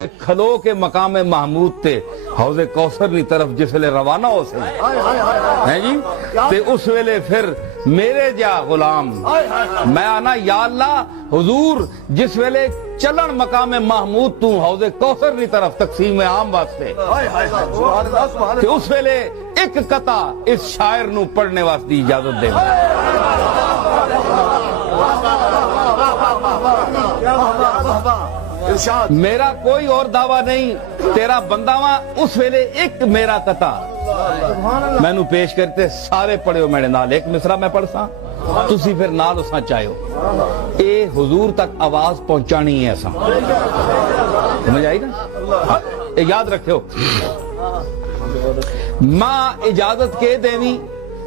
کھلو کے مقام محمود تے حوض کوثر کی طرف جس ویلے روانہ ہو سے ہیں جی تے اس ویلے پھر میرے جا غلام میں آنا یا اللہ حضور جس ویلے چلن مقام محمود تو حوض کوثر کی طرف تقسیم عام واسطے تے اس ویلے ایک قطع اس شاعر نو پڑھنے واسطے اجازت دے میرا کوئی اور دعویٰ نہیں تیرا بندہ وہاں اس ویلے ایک میرا قطع میں نو پیش کرتے سارے پڑھے ہو میرے نال ایک مصرع میں پڑھ سا تسی پھر نال اساں چاہو اے حضور تک آواز پہنچانی ہے ایسا سمجھ آئی نا یاد رکھو ماں اجازت کے دیوی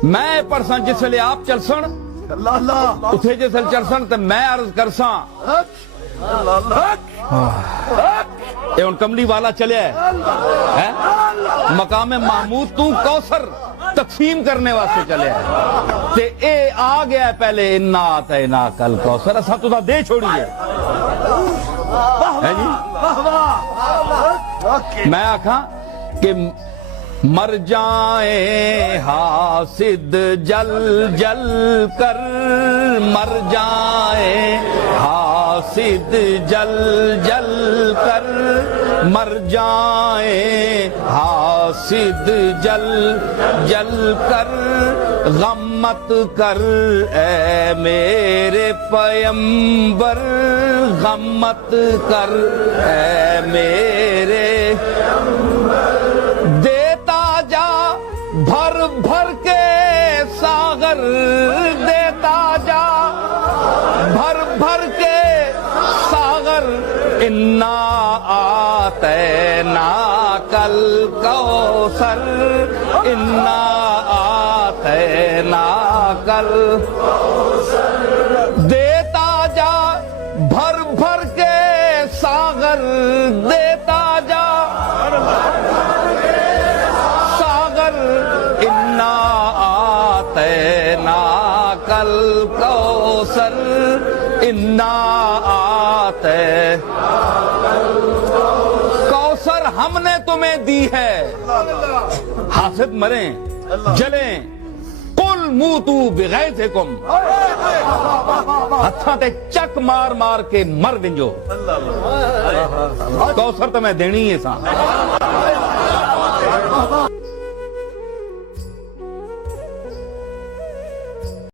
میں پڑھ سا جس ویلے آپ چل سن اتھے جس ویلے چل سن تو میں عرض کر سا اے ان کملی والا چلے ہے مقام محمود تو کوثر تقسیم کرنے واسطے چلے ہے تے اے آ گیا ہے پہلے انا آتینا کل کوثر اسا تو دے چھوڑی ہے جی میں آکھاں کہ مر جائیں حاسد جل جل کر مر جائیں حاسد جل جل کر مر جائیں حاسد جل جل کر غم مت کر اے میرے پیمبر غم مت کر اے میرے بھر بھر کے ساغر دیتا جا بھر بھر کے ساغر انا آتینا کل کوثر انا آتینا کل دیتا جا بھر بھر کے ساغر دیتا جا انا آتینا کل کوثر انا آتے کوثر ہم نے تمہیں دی ہے حاسد مریں جلیں قل موتو بغیظکم ہتھاں تے چک مار مار کے مر ونجو کوثر تو میں دینی ہے سا